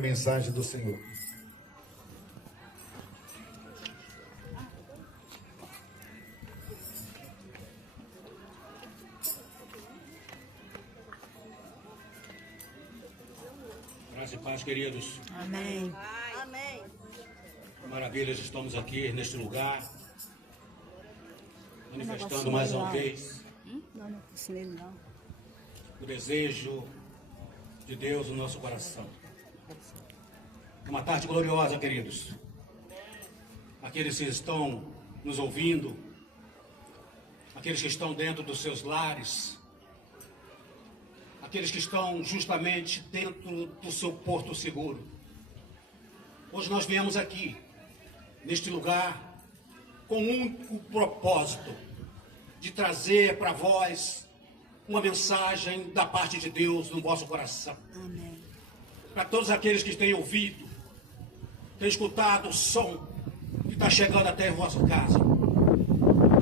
Mensagem do Senhor. Graça e paz, queridos. Amém. Amém. Maravilhas, estamos aqui neste lugar, manifestando mais uma vez Não ensinei não. o desejo de Deus no nosso coração. Uma tarde gloriosa, queridos. Aqueles que estão nos ouvindo, aqueles que estão dentro dos seus lares, aqueles que estão justamente dentro do seu porto seguro. Hoje nós viemos aqui, neste lugar, com um único propósito de trazer para vós uma mensagem da parte de Deus no vosso coração. Amém. Para todos aqueles que têm ouvido, têm escutado o som que está chegando até a vossa casa,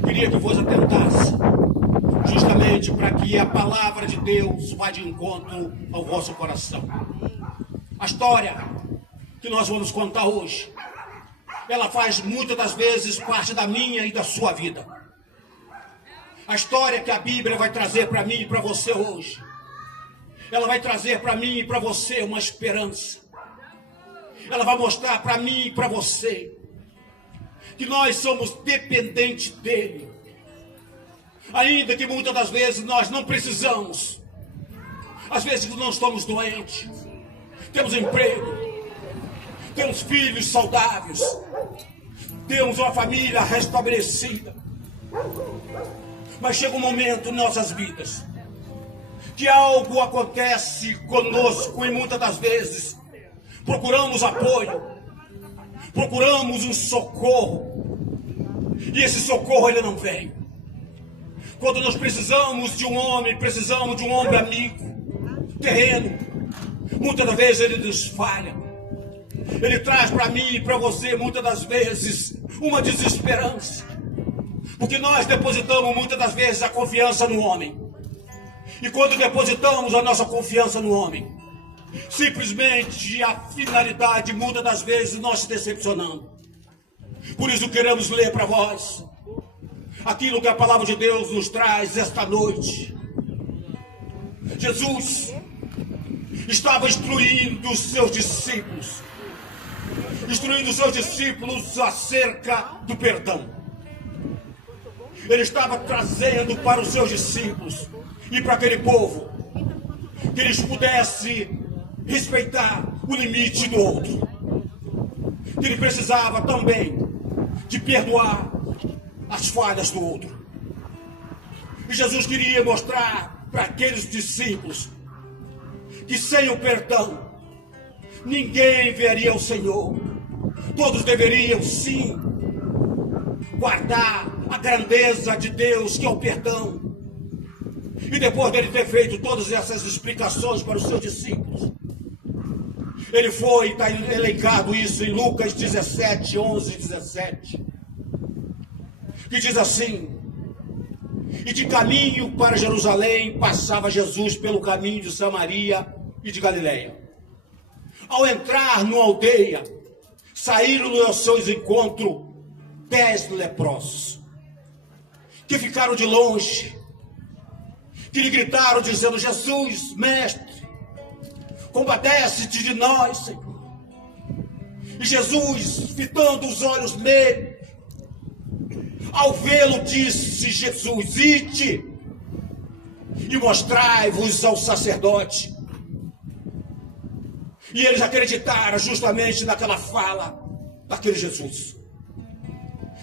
queria que vos atentasse, justamente para que a palavra de Deus vá de encontro ao vosso coração. A história que nós vamos contar hoje, ela faz muitas das vezes parte da minha e da sua vida. A história que a Bíblia vai trazer para mim e para você hoje, ela vai trazer para mim e para você uma esperança. Ela vai mostrar para mim e para você que nós somos dependentes dele. Ainda que muitas das vezes nós não precisamos. Às vezes nós estamos doentes, temos emprego, temos filhos saudáveis, temos uma família restabelecida. Mas chega um momento em nossas vidas que algo acontece conosco e muitas das vezes procuramos apoio, procuramos um socorro, e esse socorro ele não vem. Quando nós precisamos de um homem, precisamos de um homem amigo, terreno, muitas das vezes ele nos falha. Ele traz para mim e para você muitas das vezes uma desesperança, porque nós depositamos muitas das vezes a confiança no homem. E quando depositamos a nossa confiança no homem, simplesmente a finalidade muda das vezes nós se decepcionamos. Por isso queremos ler para vós aquilo que a palavra de Deus nos traz esta noite. Jesus estava instruindo os seus discípulos, acerca do perdão. Ele estava trazendo para os seus discípulos e para aquele povo que eles pudessem respeitar o limite do outro, que ele precisava também de perdoar as falhas do outro. E Jesus queria mostrar para aqueles discípulos que sem o perdão ninguém veria o Senhor. Todos deveriam sim guardar a grandeza de Deus, que é o perdão. E depois dele ter feito todas essas explicações para os seus discípulos, ele foi, está elencado isso em Lucas 17, 11 e 17, que diz assim: e de caminho para Jerusalém passava Jesus pelo caminho de Samaria e de Galileia. Ao entrar numa aldeia, saíram aos seus encontros 10 leprosos, que ficaram de longe, que lhe gritaram dizendo: Jesus, mestre, compadece-te de nós, Senhor. E Jesus, fitando os olhos nele, ao vê-lo, disse Jesus: ide e mostrai-vos ao sacerdote. E eles acreditaram justamente naquela fala daquele Jesus.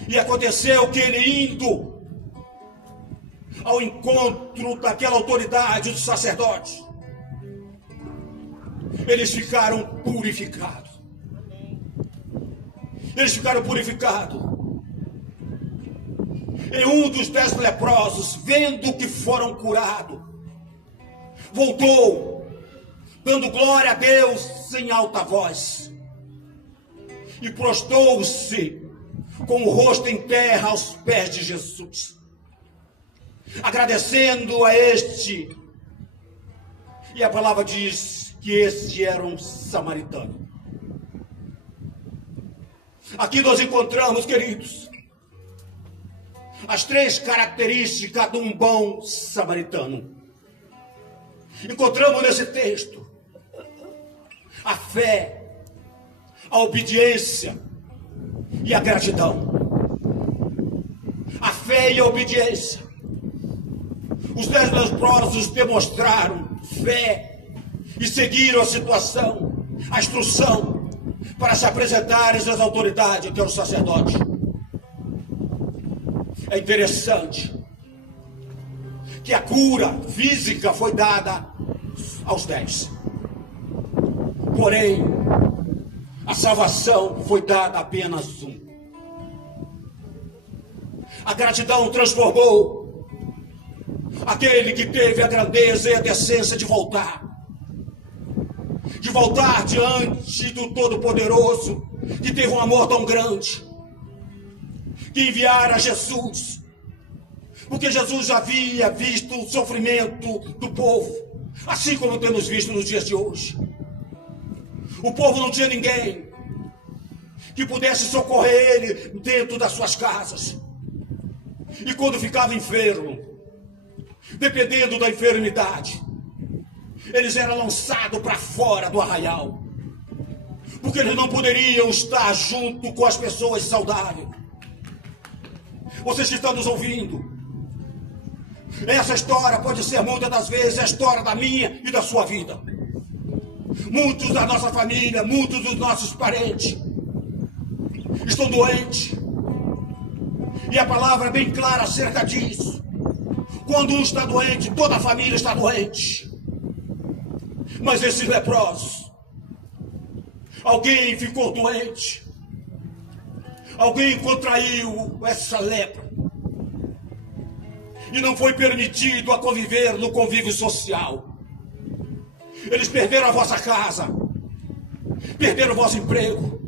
E aconteceu que ele, indo ao encontro daquela autoridade do sacerdote, eles ficaram purificados. Eles ficaram purificados. E um dos 10 leprosos, vendo que foram curados, voltou, dando glória a Deus em alta voz, e prostrou-se com o rosto em terra aos pés de Jesus, agradecendo a este. E a palavra diz que esse era um samaritano. Aqui nós encontramos, queridos, as 3 características de um bom samaritano. Encontramos nesse texto a fé, a obediência e a gratidão. A fé e a obediência. Os 10 leprosos demonstraram fé e seguiram a situação, a instrução, para se apresentarem às autoridades, que é o sacerdote. É interessante que a cura física foi dada aos 10. Porém, a salvação foi dada a apenas um. A gratidão transformou aquele que teve a grandeza e a decência de voltar diante do Todo-Poderoso, que teve um amor tão grande, que enviara Jesus, porque Jesus já havia visto o sofrimento do povo, assim como temos visto nos dias de hoje. O povo não tinha ninguém que pudesse socorrer ele dentro das suas casas. E quando ficava enfermo, dependendo da enfermidade, eles eram lançados para fora do arraial, porque eles não poderiam estar junto com as pessoas saudáveis. Vocês que estão nos ouvindo, essa história pode ser muitas das vezes a história da minha e da sua vida. Muitos da nossa família, muitos dos nossos parentes estão doentes, e a palavra é bem clara acerca disso. Quando um está doente, toda a família está doente. Mas esses leprosos, alguém ficou doente, alguém contraiu essa lepra e não foi permitido a conviver no convívio social. Eles perderam a vossa casa, perderam o vosso emprego,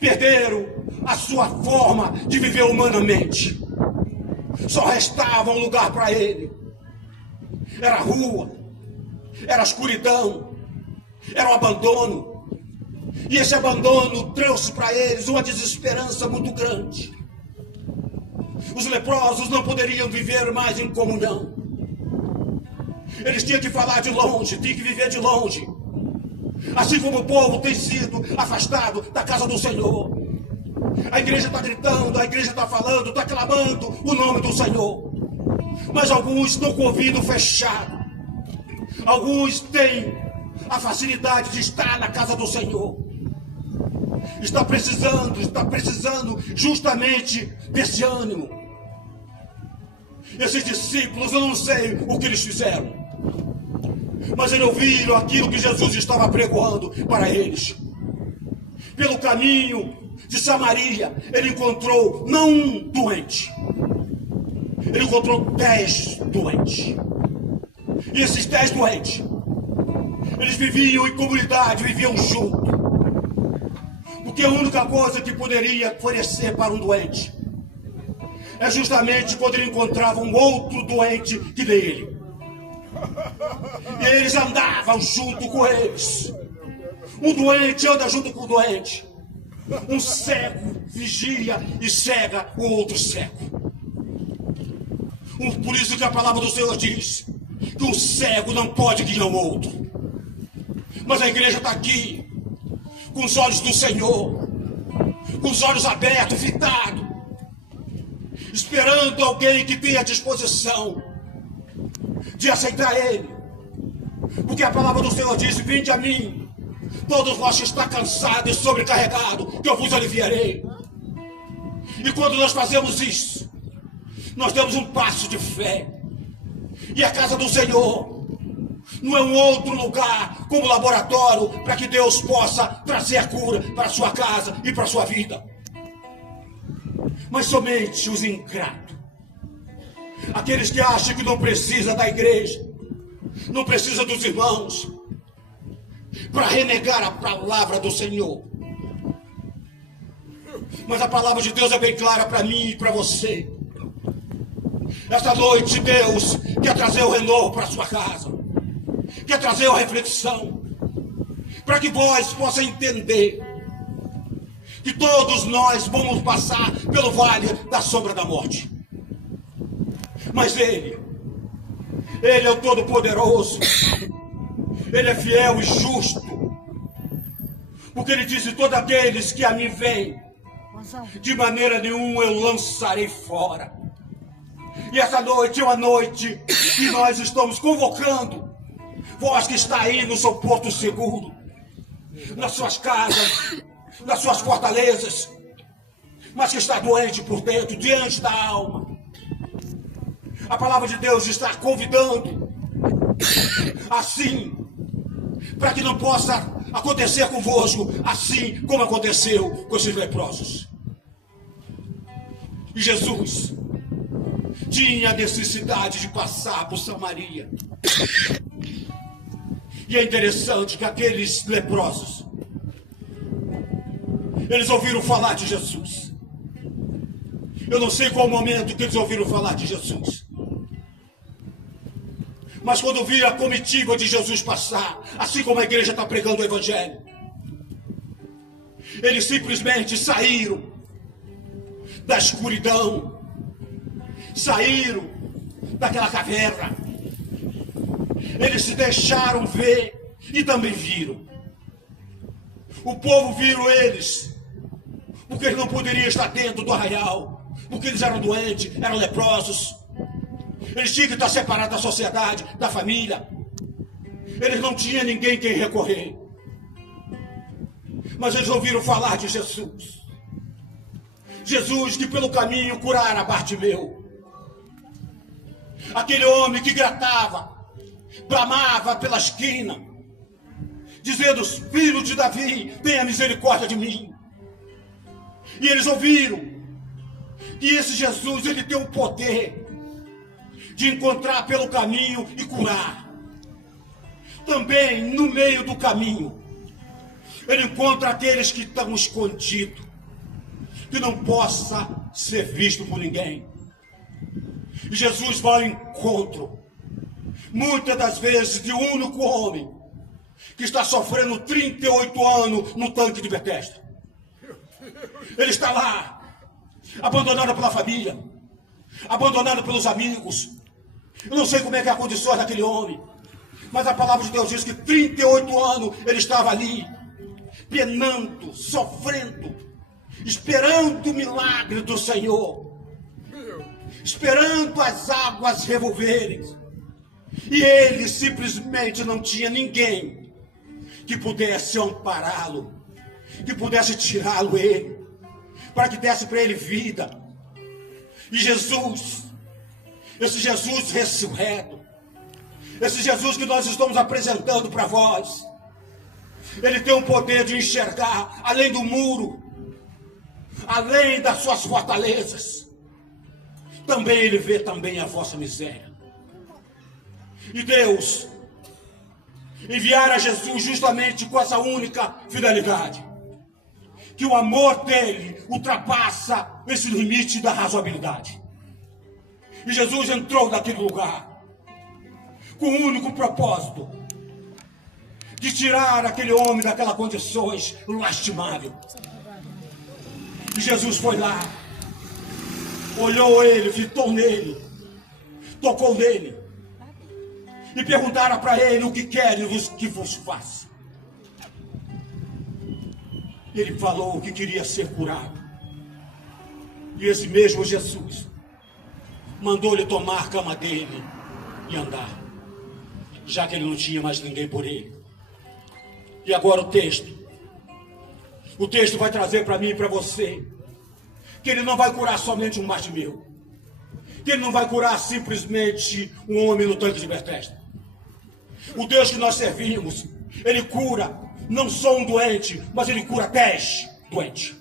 perderam a sua forma de viver humanamente. Só restava um lugar para ele. Era a rua, era a escuridão, era o abandono. E esse abandono trouxe para eles uma desesperança muito grande. Os leprosos não poderiam viver mais em comunhão. Eles tinham que falar de longe, tinham que viver de longe. Assim como o povo tem sido afastado da casa do Senhor. A igreja está gritando, a igreja está falando, está clamando o nome do Senhor. Mas alguns estão com o ouvido fechado. Alguns têm a facilidade de estar na casa do Senhor. Está precisando justamente desse ânimo. Esses discípulos, eu não sei o que eles fizeram, mas eles ouviram aquilo que Jesus estava pregoando para eles. Pelo caminho de Samaria, ele encontrou não um doente, ele encontrou 10 doentes. E esses 10 doentes, eles viviam em comunidade, viviam juntos. Porque a única coisa que poderia oferecer para um doente é justamente quando ele encontrava um outro doente que dele. E eles andavam junto com eles. Um doente anda junto com o doente. Um cego vigia e cega o outro cego. Por isso que a palavra do Senhor diz que um cego não pode guiar o outro. Mas a igreja está aqui, com os olhos do Senhor, com os olhos abertos, fitados, esperando alguém que tenha disposição de aceitar Ele. Porque a palavra do Senhor diz: vinde a mim, todos vós que está cansados e sobrecarregados, que eu vos aliviarei. E quando nós fazemos isso, nós damos um passo de fé. E a casa do Senhor não é um outro lugar como laboratório para que Deus possa trazer a cura para a sua casa e para a sua vida. Mas somente os ingratos, aqueles que acham que não precisa da igreja, não precisa dos irmãos, para renegar a palavra do Senhor. Mas a palavra de Deus é bem clara para mim e para você. Esta noite Deus quer trazer o renovo para a sua casa. quer trazer uma reflexão, para que vós possam entender que todos nós vamos passar pelo vale da sombra da morte. Mas Ele é o Todo-Poderoso, Ele é fiel e justo, porque Ele disse: todos aqueles que a mim vêm, de maneira nenhuma eu lançarei fora. E essa noite é uma noite que nós estamos convocando vós que está aí no seu porto seguro, nas suas casas, nas suas fortalezas, mas que está doente por dentro, diante da alma. A palavra de Deus está convidando, assim, para que não possa acontecer convosco, assim como aconteceu com esses leprosos. E Jesus tinha necessidade de passar por Samaria. E é interessante que aqueles leprosos, eles ouviram falar de Jesus. Eu não sei qual o momento que eles ouviram falar de Jesus, mas quando viram a comitiva de Jesus passar, assim como a igreja está pregando o Evangelho, eles simplesmente saíram da escuridão, saíram daquela caverna, eles se deixaram ver e também viram. O povo viram eles, porque eles não poderiam estar dentro do arraial, porque eles eram doentes, eram leprosos, eles tinham que estar separados da sociedade, da família, eles não tinham ninguém quem recorrer. Mas eles ouviram falar de Jesus, Jesus que pelo caminho curara Bartimeu, aquele homem que gritava, bramava pela esquina, dizendo: filho de Davi, tenha misericórdia de mim. E eles ouviram que esse Jesus, ele tem o poder de encontrar pelo caminho e curar. Também no meio do caminho, ele encontra aqueles que estão escondidos, que não possa ser visto por ninguém. E Jesus vai ao encontro, muitas das vezes, de um único homem que está sofrendo 38 anos no tanque de Betesda. Ele está lá, abandonado pela família, abandonado pelos amigos. Eu não sei como é que é a condição daquele homem, mas a palavra de Deus diz que 38 anos ele estava ali, penando, sofrendo, esperando o milagre do Senhor, esperando as águas revolverem. E ele simplesmente não tinha ninguém que pudesse ampará-lo, que pudesse tirá-lo ele, para que desse para ele vida. E Jesus, esse Jesus ressurreto, esse Jesus que nós estamos apresentando para vós, ele tem o poder de enxergar além do muro, além das suas fortalezas. Também ele vê também a vossa miséria. E Deus enviara Jesus justamente com essa única fidelidade, que o amor dele ultrapassa esse limite da razoabilidade. E Jesus entrou naquele lugar com o único propósito de tirar aquele homem daquelas condições lastimáveis. E Jesus foi lá, olhou ele, fitou nele, tocou nele, e perguntaram para ele: o que queres que vos faça? Ele falou que queria ser curado. E esse mesmo Jesus mandou-lhe tomar a cama dele e andar, já que ele não tinha mais ninguém por ele. E agora o texto vai trazer para mim e para você que ele não vai curar somente um Bartimeu, que ele não vai curar simplesmente um homem no tanque de Betesda. O Deus que nós servimos, ele cura não só um doente, mas ele cura 10 doentes.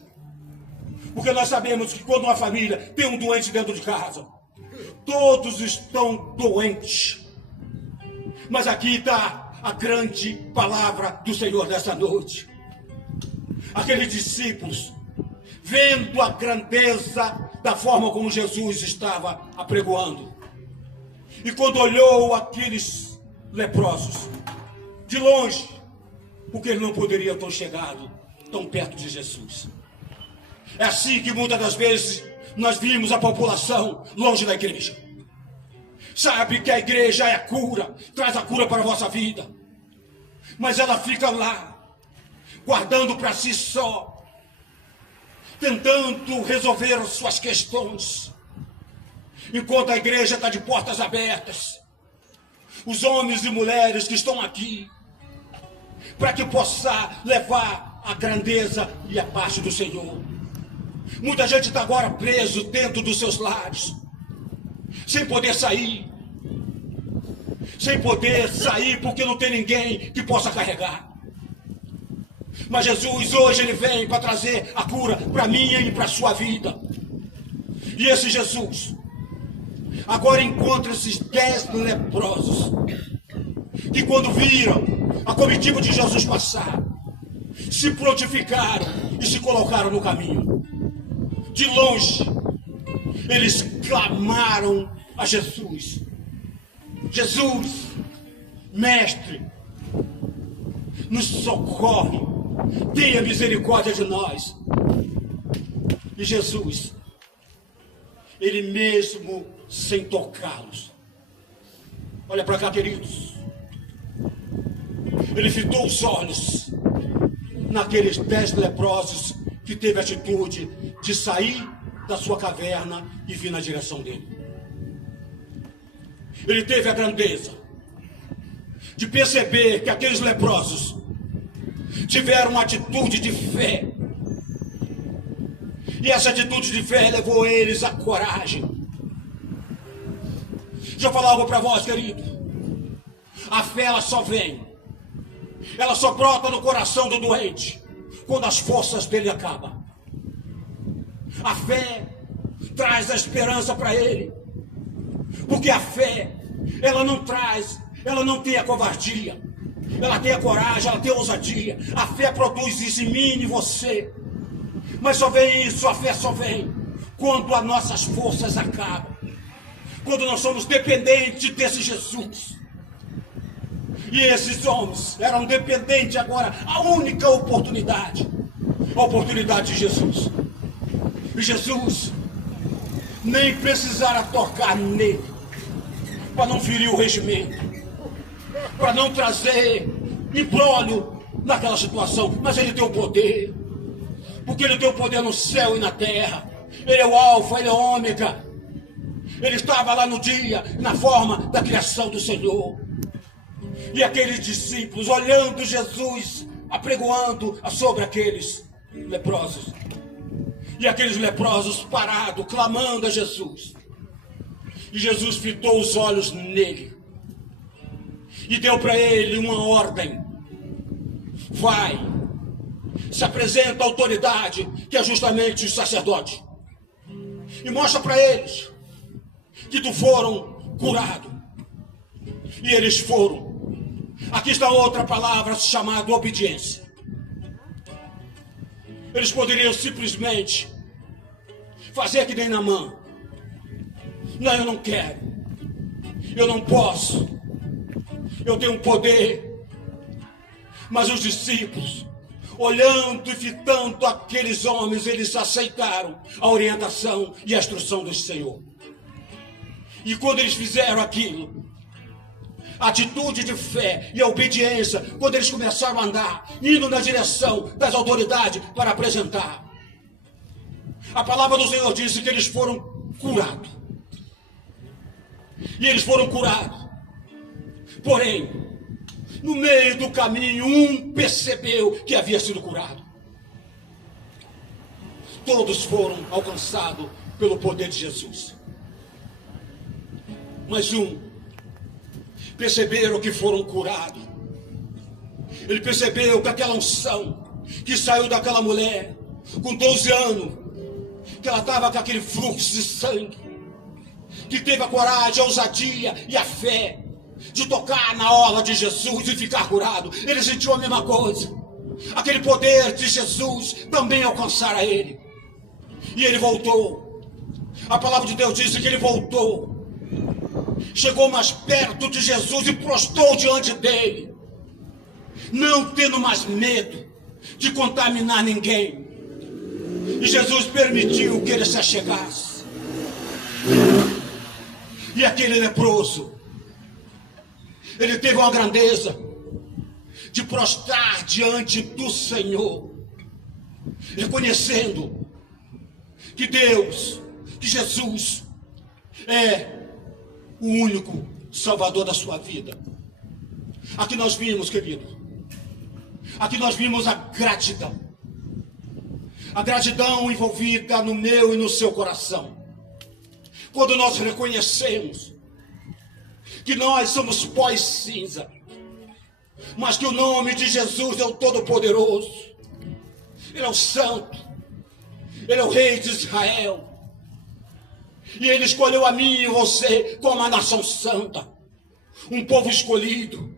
Porque nós sabemos que quando uma família tem um doente dentro de casa, todos estão doentes. Mas aqui está a grande palavra do Senhor nessa noite. Aqueles discípulos, vendo a grandeza da forma como Jesus estava apregoando, e quando olhou aqueles leprosos, de longe, porque ele não poderia ter chegado tão perto de Jesus. É assim que muitas das vezes nós vimos a população longe da igreja. Sabe que a igreja é a cura, traz a cura para a vossa vida, mas ela fica lá, guardando para si só, tentando resolver as suas questões, enquanto a igreja está de portas abertas. Os homens e mulheres que estão aqui, para que possa levar a grandeza e a paz do Senhor. Muita gente está agora preso dentro dos seus lares, sem poder sair, porque não tem ninguém que possa carregar. Mas Jesus hoje ele vem para trazer a cura para minha e para a sua vida. E esse Jesus agora encontra esses 10 leprosos, que quando viram a comitiva de Jesus passar, se prontificaram e se colocaram no caminho. De longe, eles clamaram a Jesus: Jesus, mestre, nos socorre, tenha misericórdia de nós. E Jesus, ele mesmo sem tocá-los, olha para cá, queridos, ele fitou os olhos naqueles 10 leprosos que teve a atitude de sair da sua caverna e vir na direção dele. Ele teve a grandeza de perceber que aqueles leprosos tiveram uma atitude de fé. E essa atitude de fé levou eles à coragem. Deixa eu falar algo para vós, querido. A fé, ela só vem, ela só brota no coração do doente quando as forças dele acabam. A fé traz a esperança para ele, porque a fé, ela não tem a covardia, ela tem a coragem, ela tem a ousadia. A fé produz isso em mim e em você. Mas só vem isso, a fé só vem quando as nossas forças acabam, quando nós somos dependentes desse Jesus. E esses homens eram dependentes agora, a única oportunidade, a oportunidade de Jesus. E Jesus nem precisara tocar nele, para não ferir o regimento, para não trazer imbróglio naquela situação, mas ele tem o poder, porque ele tem o poder no céu e na terra. Ele é o alfa, ele é o ômega. Ele estava lá no dia, na forma da criação do Senhor. E aqueles discípulos olhando Jesus, apregoando sobre aqueles leprosos. E aqueles leprosos parados, clamando a Jesus. E Jesus fitou os olhos nele e deu para ele uma ordem: vai, se apresenta a autoridade, que é justamente os sacerdotes, e mostra para eles que tu foram curados. E eles foram. Aqui está outra palavra chamada obediência. Eles poderiam simplesmente fazer que nem Naamã: não, eu não quero, eu não posso, eu tenho poder. Mas os discípulos, olhando e fitando aqueles homens, eles aceitaram a orientação e a instrução do Senhor. E quando eles fizeram aquilo, a atitude de fé e a obediência, quando eles começaram a andar, indo na direção das autoridades para apresentar, a palavra do Senhor disse que eles foram curados. E eles foram curados. Porém, no meio do caminho, um percebeu que havia sido curado. Todos foram alcançados pelo poder de Jesus. Mas um perceberam que foram curados. Ele percebeu que aquela unção que saiu daquela mulher com 12 anos, que ela estava com aquele fluxo de sangue, que teve a coragem, a ousadia e a fé de tocar na orla de Jesus e ficar curado. Ele sentiu a mesma coisa. Aquele poder de Jesus também alcançara ele. E ele voltou. A palavra de Deus diz que ele voltou, chegou mais perto de Jesus e prostrou diante dele. não tendo mais medo de contaminar ninguém. E Jesus permitiu que ele se achegasse. E aquele leproso, ele teve uma grandeza de prostrar diante do Senhor, reconhecendo que Deus, que Jesus é o único Salvador da sua vida. Aqui nós vimos, querido, aqui nós vimos a gratidão envolvida no meu e no seu coração. Quando nós reconhecemos que nós somos pó e cinza, mas que o nome de Jesus é o Todo-Poderoso, Ele é o Santo, Ele é o Rei de Israel, e Ele escolheu a mim e você como uma nação santa, um povo escolhido.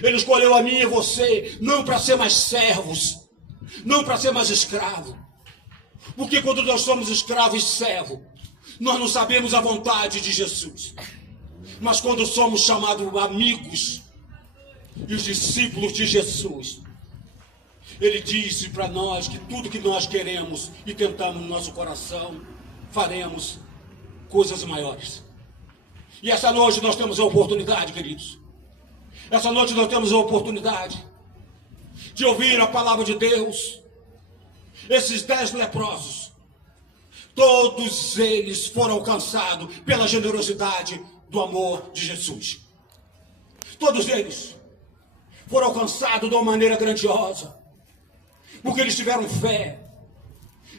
Ele escolheu a mim e você não para ser mais servos, não para ser mais escravo, porque quando nós somos escravos e servos, nós não sabemos a vontade de Jesus. Mas quando somos chamados amigos e os discípulos de Jesus, Ele disse para nós que tudo que nós queremos e tentamos no nosso coração, faremos coisas maiores. E essa noite nós temos a oportunidade, queridos. Essa noite nós temos a oportunidade de ouvir a palavra de Deus. Esses 10 leprosos, todos eles foram alcançados pela generosidade do amor de Jesus. Todos eles foram alcançados de uma maneira grandiosa, porque eles tiveram fé,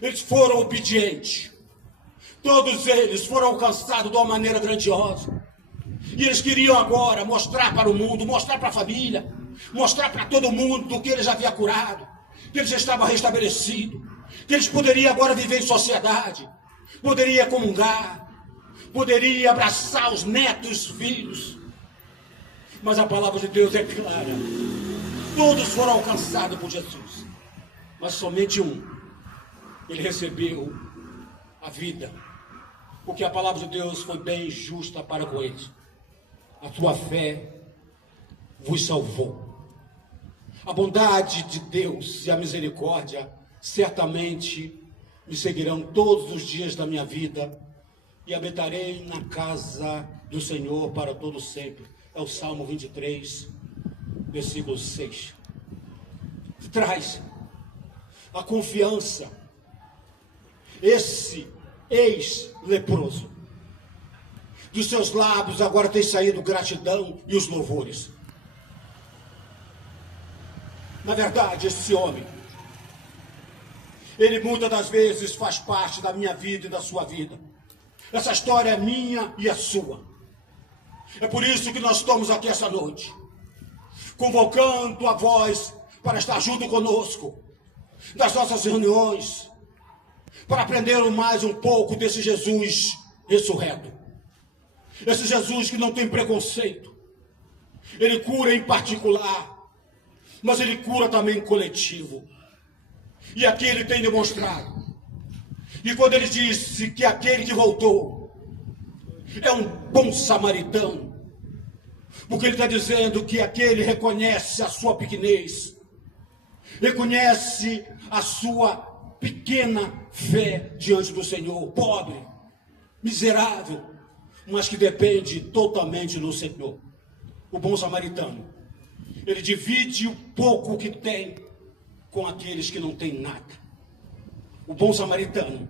eles foram obedientes. Todos eles foram alcançados de uma maneira grandiosa. E eles queriam agora mostrar para o mundo, mostrar para a família, mostrar para todo mundo que ele já havia curado, que ele já estava restabelecido, que eles poderiam agora viver em sociedade, poderia comungar, poderia abraçar os netos, os filhos. Mas a palavra de Deus é clara. Todos foram alcançados por Jesus, mas somente um, ele recebeu a vida, porque a palavra de Deus foi bem justa para com eles. A tua fé vos salvou. A bondade de Deus e a misericórdia certamente me seguirão todos os dias da minha vida, e habitarei na casa do Senhor para todo sempre. É o Salmo 23, versículo 6. Traz a confiança. Esse ex-leproso, dos seus lábios agora tem saído gratidão e os louvores. Na verdade, esse homem, ele muitas das vezes faz parte da minha vida e da sua vida. Essa história é minha e é sua. É por isso que nós estamos aqui essa noite, convocando a voz para estar junto conosco nas nossas reuniões, para aprender mais um pouco desse Jesus ressurreto. Esse Jesus que não tem preconceito. Ele cura em particular, mas ele cura também em coletivo. E aqui ele tem demonstrado. E quando ele disse que aquele que voltou é um bom samaritano, porque ele está dizendo que aquele reconhece a sua pequenez, reconhece a sua pequena fé diante do Senhor, pobre, miserável, mas que depende totalmente do Senhor. O bom samaritano, ele divide o pouco que tem com aqueles que não têm nada. O bom samaritano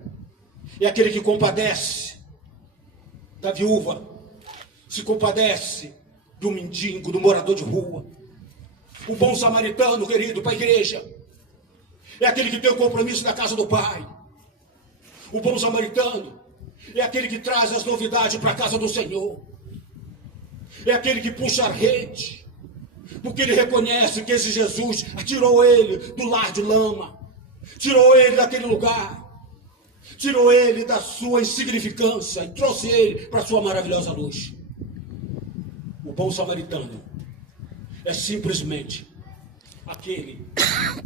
é aquele que compadece da viúva, se compadece do mendigo, do morador de rua. O bom samaritano, querido, para a igreja, é aquele que tem o compromisso da casa do Pai. O bom samaritano é aquele que traz as novidades para a casa do Senhor. É aquele que puxa a rede, porque ele reconhece que esse Jesus tirou ele do lar de lama, tirou ele daquele lugar, tirou ele da sua insignificância e trouxe ele para a sua maravilhosa luz. O bom samaritano é simplesmente aquele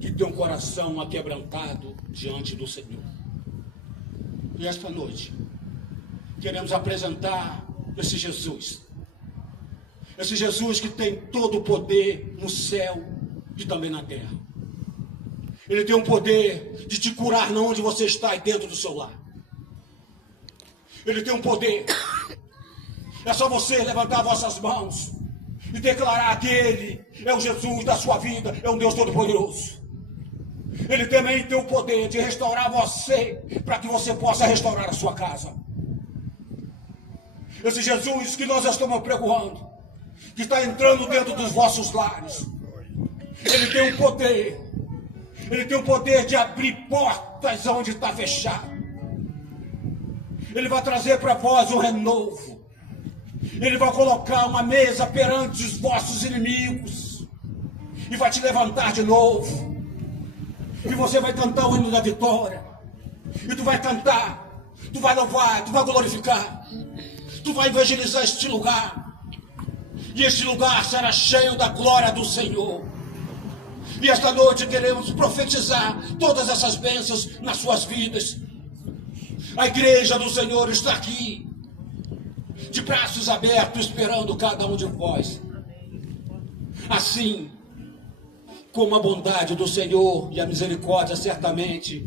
que tem um coração aquebrantado diante do Senhor. E esta noite queremos apresentar esse Jesus que tem todo o poder no céu e também na terra. Ele tem o poder de te curar não onde você está, aí dentro do seu lar. Ele tem um poder. É só você levantar vossas mãos e declarar que Ele é o Jesus da sua vida, é um Deus Todo-Poderoso. Ele também tem o poder de restaurar você, para que você possa restaurar a sua casa. Esse Jesus que nós estamos pregoando, que está entrando dentro dos vossos lares, Ele tem o poder. Ele tem o poder de abrir portas onde está fechado. Ele vai trazer para vós um renovo. Ele vai colocar uma mesa perante os vossos inimigos e vai te levantar de novo. E você vai cantar o hino da vitória. E tu vai cantar, tu vai louvar, tu vai glorificar. Tu vai evangelizar este lugar. E este lugar será cheio da glória do Senhor. E esta noite queremos profetizar todas essas bênçãos nas suas vidas. A igreja do Senhor está aqui, de braços abertos, esperando cada um de vós. Assim como a bondade do Senhor e a misericórdia certamente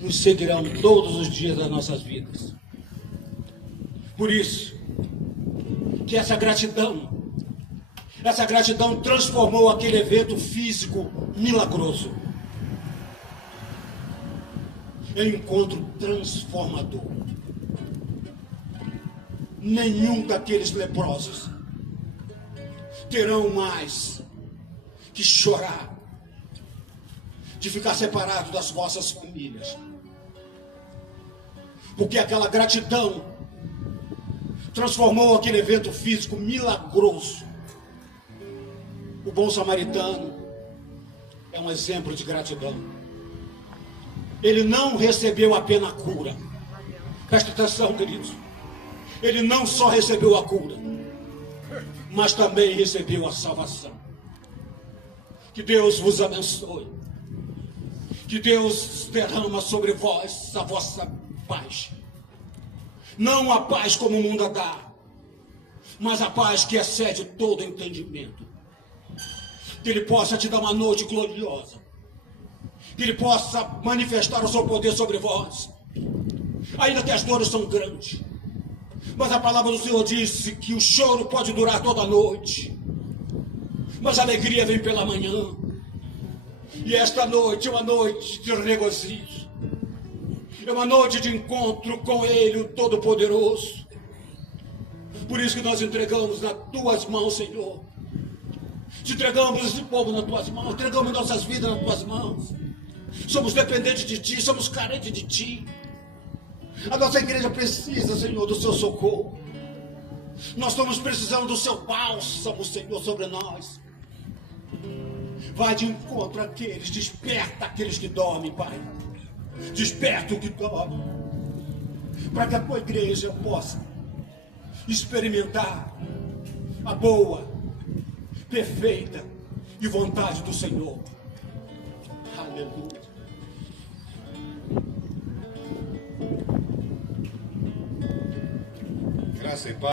nos seguirão todos os dias das nossas vidas. Por isso, que essa gratidão transformou aquele evento físico milagroso em um encontro transformador. Nenhum daqueles leprosos terão mais que chorar de ficar separado das vossas famílias, porque aquela gratidão transformou aquele evento físico milagroso. O bom samaritano é um exemplo de gratidão. Ele não recebeu apenas a cura. Presta atenção, queridos. Ele não só recebeu a cura, mas também recebeu a salvação. Que Deus vos abençoe. Que Deus derrama sobre vós a vossa paz. Não a paz como o mundo dá, mas a paz que excede todo entendimento. Que Ele possa te dar uma noite gloriosa. Que Ele possa manifestar o seu poder sobre vós. Ainda que as dores são grandes, mas a palavra do Senhor disse que o choro pode durar toda a noite, mas a alegria vem pela manhã. E esta noite é uma noite de regozijo. É uma noite de encontro com Ele, o Todo-Poderoso. Por isso que nós entregamos nas Tuas mãos, Senhor. Te entregamos esse povo nas Tuas mãos. Entregamos nossas vidas nas Tuas mãos. Somos dependentes de Ti, somos carentes de Ti. A nossa igreja precisa, Senhor, do Seu socorro. Nós estamos precisando do Seu bálsamo, Senhor, sobre nós. Vai de encontro àqueles, desperta aqueles que dormem, Pai. Desperta o que dorme, para que a Tua igreja possa experimentar a boa, perfeita e vontade do Senhor. Aleluia. Graça e paz.